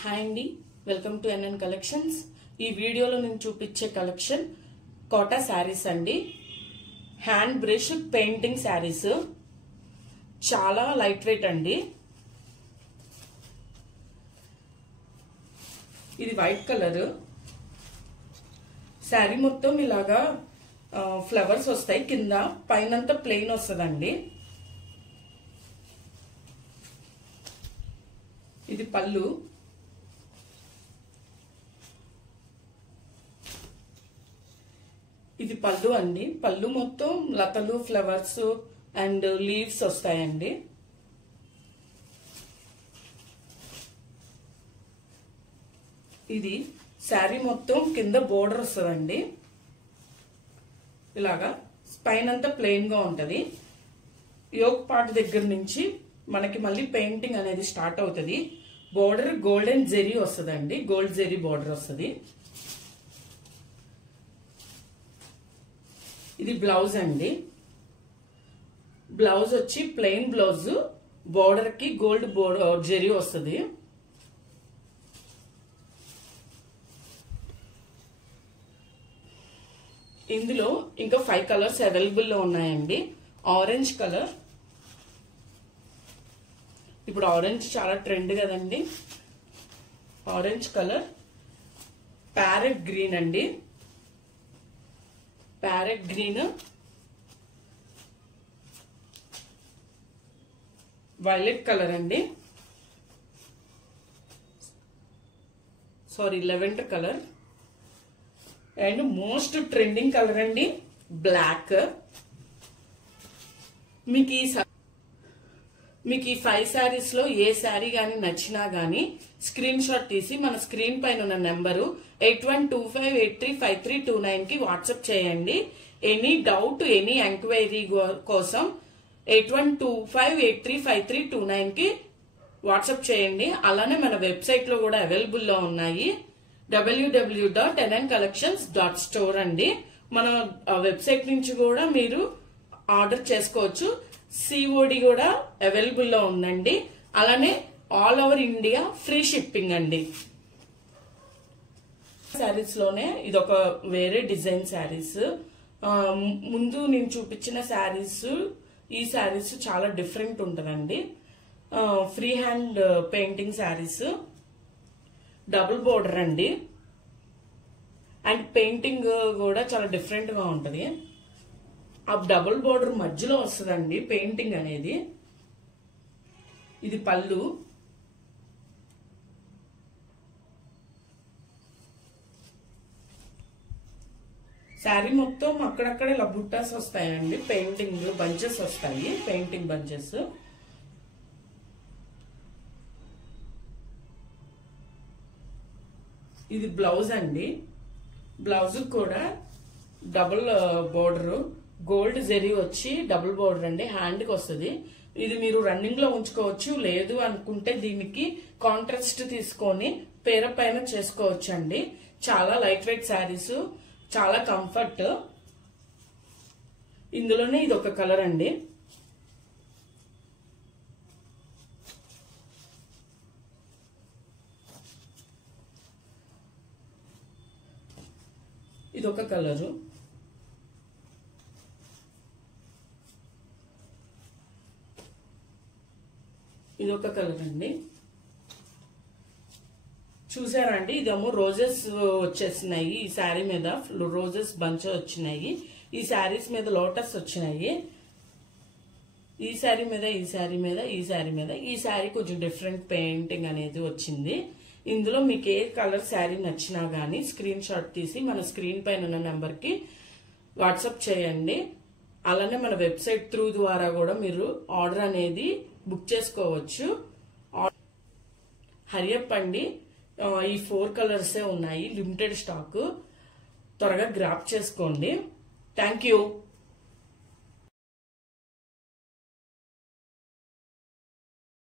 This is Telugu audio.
హాయ్ అండి, వెల్కమ్ టు ఎన్ఎన్ కలెక్షన్స్. ఈ వీడియోలో నేను చూపించే కలెక్షన్ కోటా శారీస్ అండి. హ్యాండ్ బ్రష్ పెయింటింగ్ శారీస్, చాలా లైట్ వెయిట్ అండి. ఇది వైట్ కలర్ శారీ, మొత్తం ఇలాగా ఫ్లవర్స్ వస్తాయి, కింద పైనంతా ప్లెయిన్ వస్తుందండి. ఇది పళ్ళు, ఇది పళ్ళు అండి. పళ్ళు మొత్తం లతలు, ఫ్లవర్స్ అండ్ లీవ్స్ వస్తాయండి. ఇది శారీ మొత్తం కింద బోర్డర్ వస్తుందండి. ఇలాగా పైనంతా ప్లెయిన్ గా ఉంటది. యోక్ పార్ట్ దగ్గర నుంచి మనకి మళ్ళీ పెయింటింగ్ అనేది స్టార్ట్ అవుతుంది. బోర్డర్ గోల్డెన్ జెరీ వస్తుందండి, గోల్డ్ జెరీ బోర్డర్ వస్తుంది. ఇది బ్లౌజ్ అండి. బ్లౌజ్ వచ్చి ప్లెయిన్ బ్లౌజ్, బోర్డర్ కి గోల్డ్ బోర్డర్ జెరీ వస్తుంది. ఇందులో ఇంకా 5 కలర్స్ అవైలబుల్ లో ఉన్నాయండి. ఆరెంజ్ కలర్, ఇప్పుడు ఆరెంజ్ చాలా ట్రెండ్ కదండి. ఆరెంజ్ కలర్, ప్యారెట్ గ్రీన్ అండి, ప్యారెట్ గ్రీన్, వైలెట్ కలర్ అండి, sorry lavender colour, and most trending colour అండి బ్లాక్. మీకు ఈ 5 శారీస్ లో ఏ శారీ గానీ నచ్చినా గానీ స్క్రీన్ షాట్ తీసి మన స్క్రీన్ పైన ఉన్న నెంబరు 8125835329 కి వాట్సాప్ చేయండి. ఎనీ డౌట్, ఎనీ ఎంక్వైరీ కోసం 8125835329 కి వాట్సాప్ చేయండి. అలానే మన వెబ్సైట్ లో కూడా అవైలబుల్ లో ఉన్నాయి, www.nncollections.store అండి. మన వెబ్సైట్ నుంచి కూడా మీరు ఆర్డర్ చేసుకోవచ్చు. సిఓడి కూడా అవైలబుల్ లో ఉందండి. అలానే all over India free shipping అండి. శారీస్ లోనే ఇదొక వేరే డిజైన్ శారీస్. ముందు నేను చూపించిన శారీస్, ఈ శారీస్ చాలా డిఫరెంట్ ఉంటుందండి. Free hand painting saris, double border అండి, అండ్ పెయింటింగ్ కూడా చాలా డిఫరెంట్ గా ఉంటది. ఆ డబుల్ బోర్డర్ మధ్యలో వస్తుందండి పెయింటింగ్ అనేది. ఇది పళ్ళు, శారీ మొత్తం అక్కడక్కడ ఇలా బుట్టాస్ వస్తాయండి, పెయింటింగ్ బంచెస్ వస్తాయి, పెయింటింగ్ బంచెస్. ఇది బ్లౌజ్ అండి. బ్లౌజ్ కూడా డబుల్ బోర్డర్, గోల్డ్ జెరీ వచ్చి డబుల్ బోర్డర్ అండి, హ్యాండ్ కి వస్తుంది. ఇది మీరు రన్నింగ్ లో ఉంచుకోవచ్చు, లేదు అనుకుంటే దీనికి కాంట్రాస్ట్ తీసుకొని పేర పైన చేసుకోవచ్చు అండి. చాలా లైట్ వెయిట్ శారీస్, చాలా కంఫర్ట్. ఇందులోనే ఇది ఒక కలర్ అండి. ఇదొక కలరు, ఇదొక కలర్ అండి. చూసారా అండి, ఇదేమో రోజెస్ వచ్చేసినాయి. ఈ శారీ మీద రోజెస్ బంచ్ వచ్చినాయి, ఈ శారీస్ మీద లోటస్ వచ్చినాయి. ఈ శారీ మీద, ఈ శారీ మీద, ఈ శారీ మీద, ఈ శారీ కొంచెం డిఫరెంట్ పెయింటింగ్ అనేది వచ్చింది. ఇందులో మీకు ఏ కలర్ శారీ నచ్చినా గానీ స్క్రీన్ షాట్ తీసి మన స్క్రీన్ పైన ఉన్న నెంబర్ కి వాట్సాప్ చేయండి. అలానే మన వెబ్సైట్ త్రూ ద్వారా కూడా మీరు ఆర్డర్ అనేది బుక్ చేసుకోవచ్చు. హరియప్ అండి, ఈ 4 కలర్సే ఉన్నాయి, లిమిటెడ్ స్టాక్, త్వరగా గ్రాప్ చేసుకోండి. Thank you.